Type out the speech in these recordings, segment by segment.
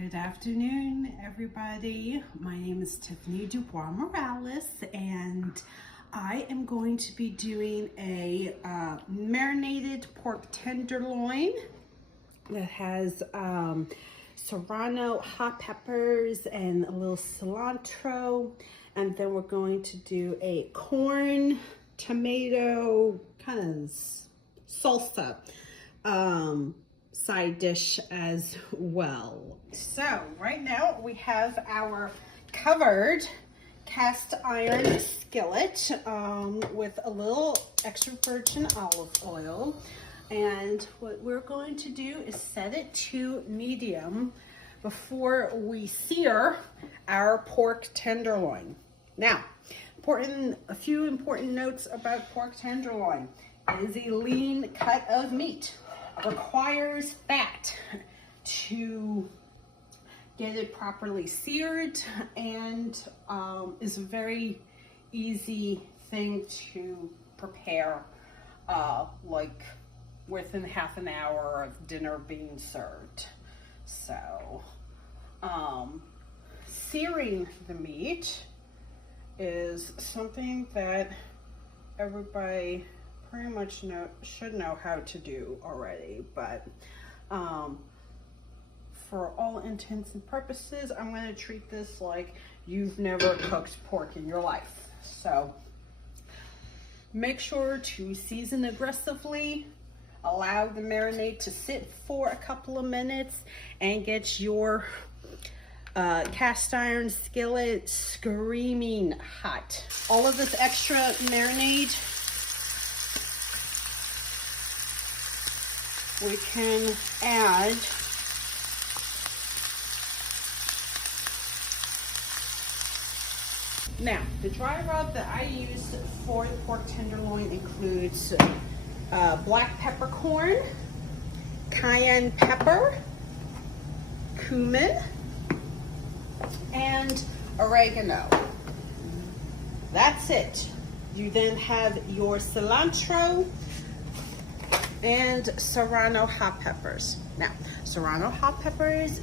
Good afternoon, everybody. My name is Tiffany DuBois-Morales, and I am going to be doing a marinated pork tenderloin that has serrano, hot peppers, and a little cilantro. And then we're going to do a corn, tomato, kind of salsa side dish as well. So right now we have our covered cast iron skillet with a little extra virgin olive oil, and what we're going to do is set it to medium before we sear our pork tenderloin. Now, a few important notes about pork tenderloin. It is a lean cut of meat. Requires fat to get it properly seared, and is a very easy thing to prepare, like within half an hour of dinner being served. So searing the meat is something that everybody pretty much should know how to do already, but for all intents and purposes, I'm going to treat this like you've never cooked pork in your life. So make sure to season aggressively, allow the marinade to sit for a couple of minutes, and get your cast iron skillet screaming hot. All of this extra marinade we can add now. The dry rub that I use for the pork tenderloin includes black peppercorn, cayenne pepper, cumin, and oregano. That's it. You then have your cilantro and serrano hot peppers. Now, serrano hot peppers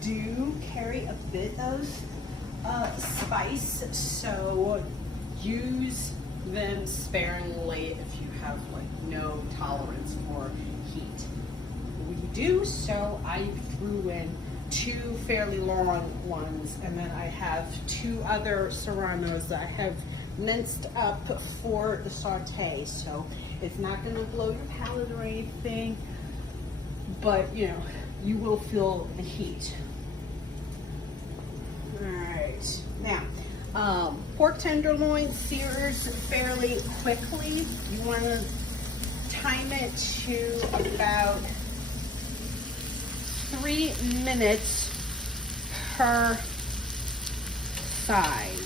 do carry a bit of spice, so use them sparingly if you have like no tolerance for heat. We do, so I threw in 2 fairly long ones, and then I have 2 other serranos that I have minced up for the saute, so it's not going to blow your palate or anything, but you know, you will feel the heat. All right, now pork tenderloin sears fairly quickly. You want to time it to about 3 minutes per side.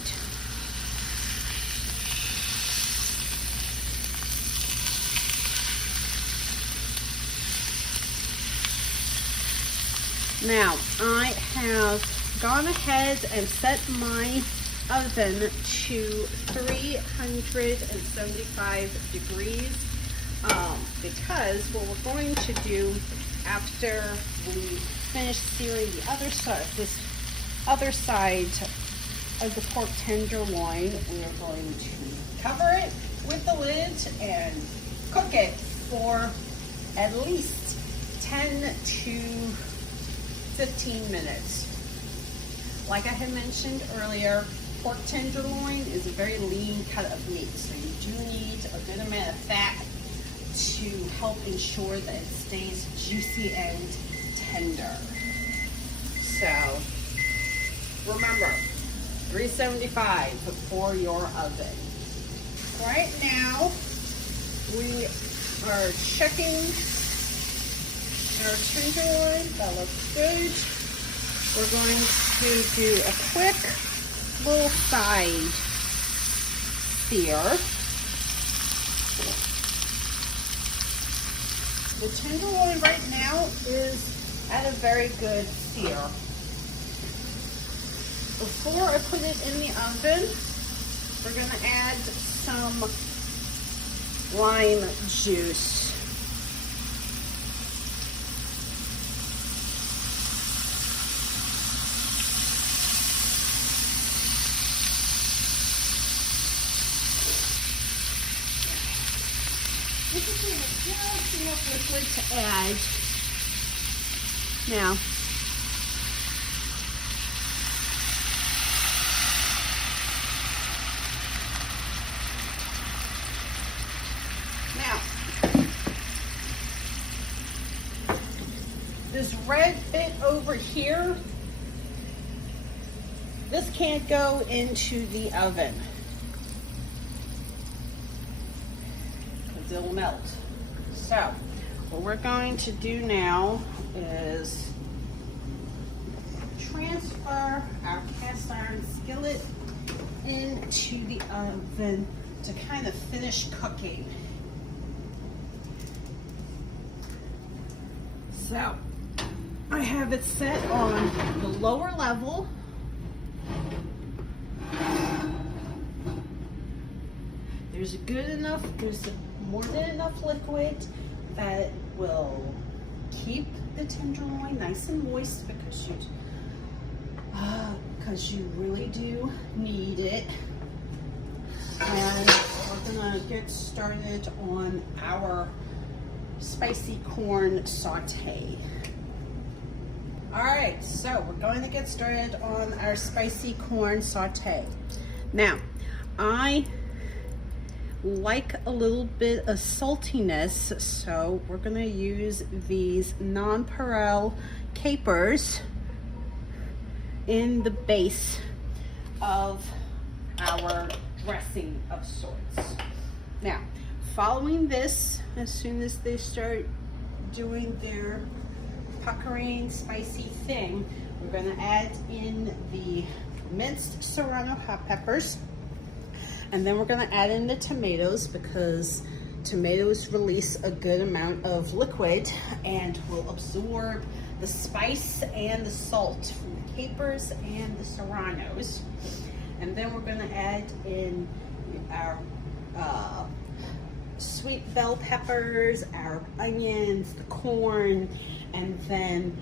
Now, I have gone ahead and set my oven to 375 degrees because what we're going to do after we finish searing the other side, this other side of the pork tenderloin, we are going to cover it with the lid and cook it for at least 10 to 15 minutes. Like I had mentioned earlier, pork tenderloin is a very lean cut of meat, so you do need a good amount of fat to help ensure that it stays juicy and tender. So remember, 375 for your oven. Right now, we are checking our tenderloin. That looks good. We're going to do a quick little side sear. The tenderloin right now is at a very good sear. Before I put it in the oven, we're going to add some lime juice. just enough liquid to add. Now, this red bit over here, this can't go into the oven because it'll melt. So what we're going to do now is transfer our cast iron skillet into the oven to kind of finish cooking. So I have it set on the lower level. There's more than enough liquid that will keep the tenderloin nice and moist because you really do need it. And we're gonna get started on our spicy corn saute. All right, so we're going to get started on our spicy corn saute. Now, I like a little bit of saltiness, so we're going to use these nonpareil capers in the base of our dressing of sorts. Now, following this, as soon as they start doing their puckering spicy thing, we're going to add in the minced serrano hot peppers, and then we're going to add in the tomatoes because tomatoes release a good amount of liquid and will absorb the spice and the salt from the capers and the serranos. And then we're going to add in our sweet bell peppers, our onions, the corn, and then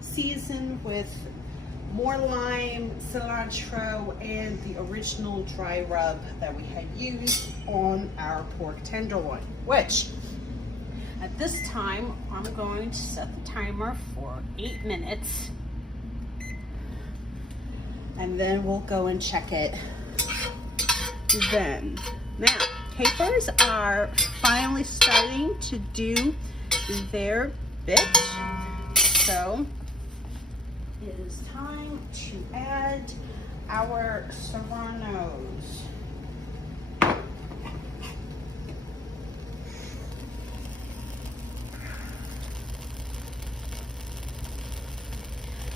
season with more lime, cilantro, and the original dry rub that we had used on our pork tenderloin, which at this time I'm going to set the timer for 8 minutes, and then we'll go and check it then. Now, capers are finally starting to do their bit, so it is time to add our serranos.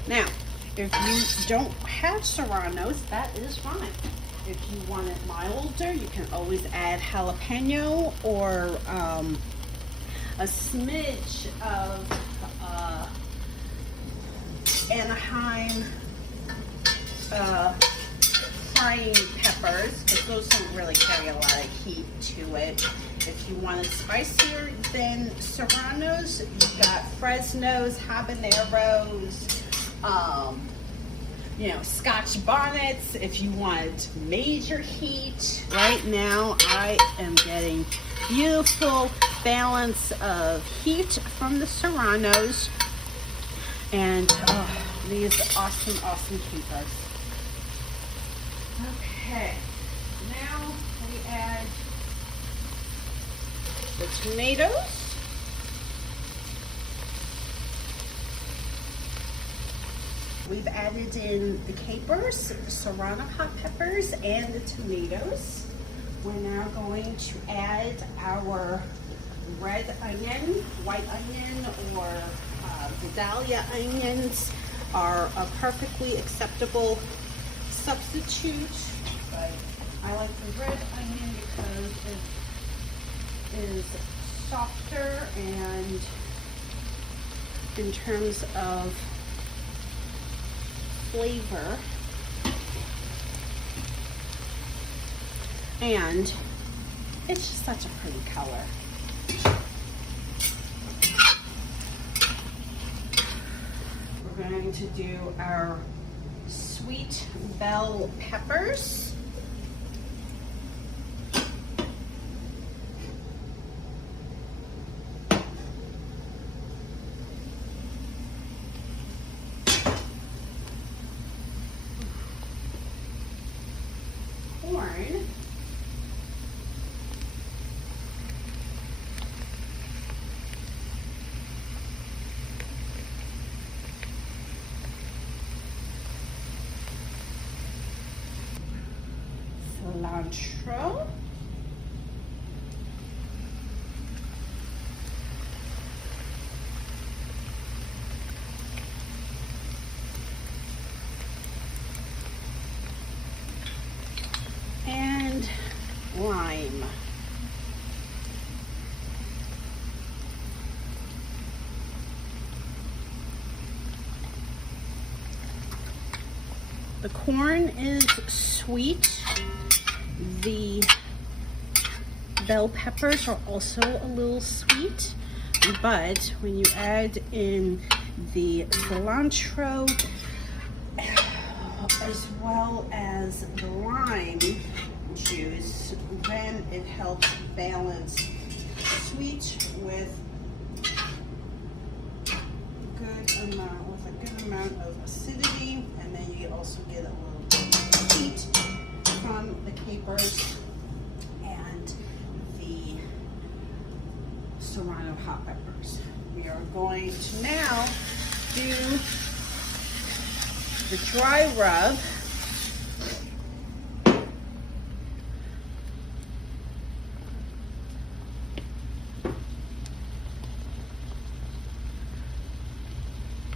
Now, if you don't have serranos, that is fine. If you want it milder, you can always add jalapeno or a smidge of Anaheim frying peppers, because those don't really carry a lot of heat to it. If you want it spicier than serranos, you've got Fresnos, habaneros, Scotch bonnets if you want major heat. Right now I am getting beautiful balance of heat from the serranos and these awesome capers. Okay, now we add the tomatoes. We've added in the capers, the serrano hot peppers, and the tomatoes. We're now going to add our red onion, white onion, or Vidalia onions are a perfectly acceptable substitute, but I like the red onion because it is softer and in terms of flavor, and it's just such a pretty color. We're going to do our sweet bell peppers. cilantro. And lime. The corn is sweet. The bell peppers are also a little sweet, but when you add in the cilantro as well as the lime juice, then it helps balance sweet with a good amount of acidity, and then you also get a little bit of heat from the capers and the serrano hot peppers. We are going to now do the dry rub.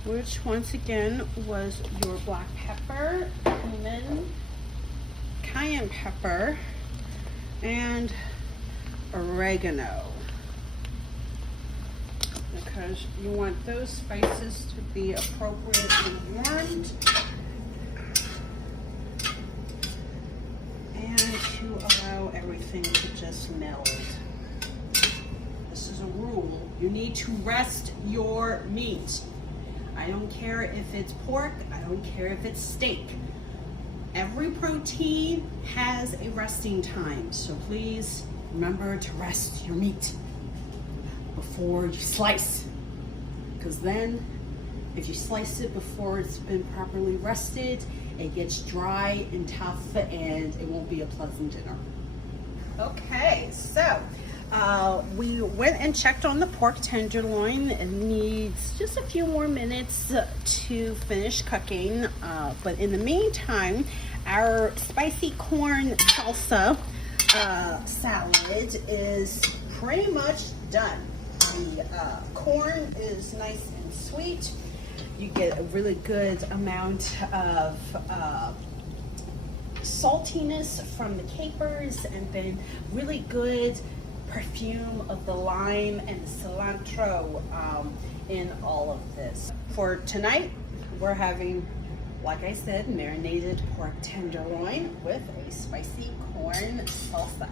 Which once again was your black pepper, cumin, cayenne pepper, and oregano. Because you want those spices to be appropriately warmed and to allow everything to just meld. This is a rule. You need to rest your meat. I don't care if it's pork, I don't care if it's steak. Every protein has a resting time, so please remember to rest your meat before you slice. Because then, if you slice it before it's been properly rested, it gets dry and tough and it won't be a pleasant dinner. Okay, so we went and checked on the pork tenderloin. It needs just a few more minutes to finish cooking, but in the meantime, our spicy corn salsa salad is pretty much done. The corn is nice and sweet. You get a really good amount of saltiness from the capers, and then really good perfume of the lime and the cilantro in all of this. For tonight, we're having, like I said, marinated pork tenderloin with a spicy corn salsa.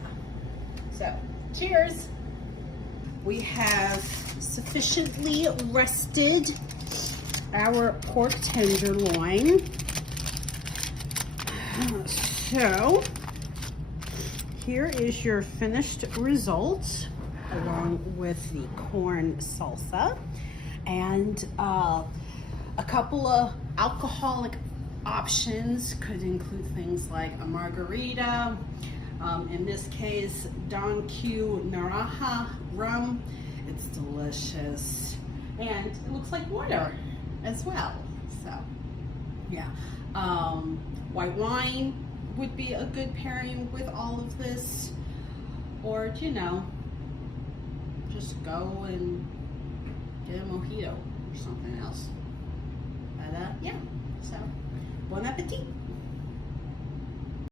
So, cheers! We have sufficiently rested our pork tenderloin. So, here is your finished result along with the corn salsa and a couple of alcoholic options. Could include things like a margarita, in this case Don Q Naranja rum. It's delicious and it looks like water as well, so yeah. White wine would be a good pairing with all of this, or you know, just go and get a mojito or something else. But yeah, so bon appetit.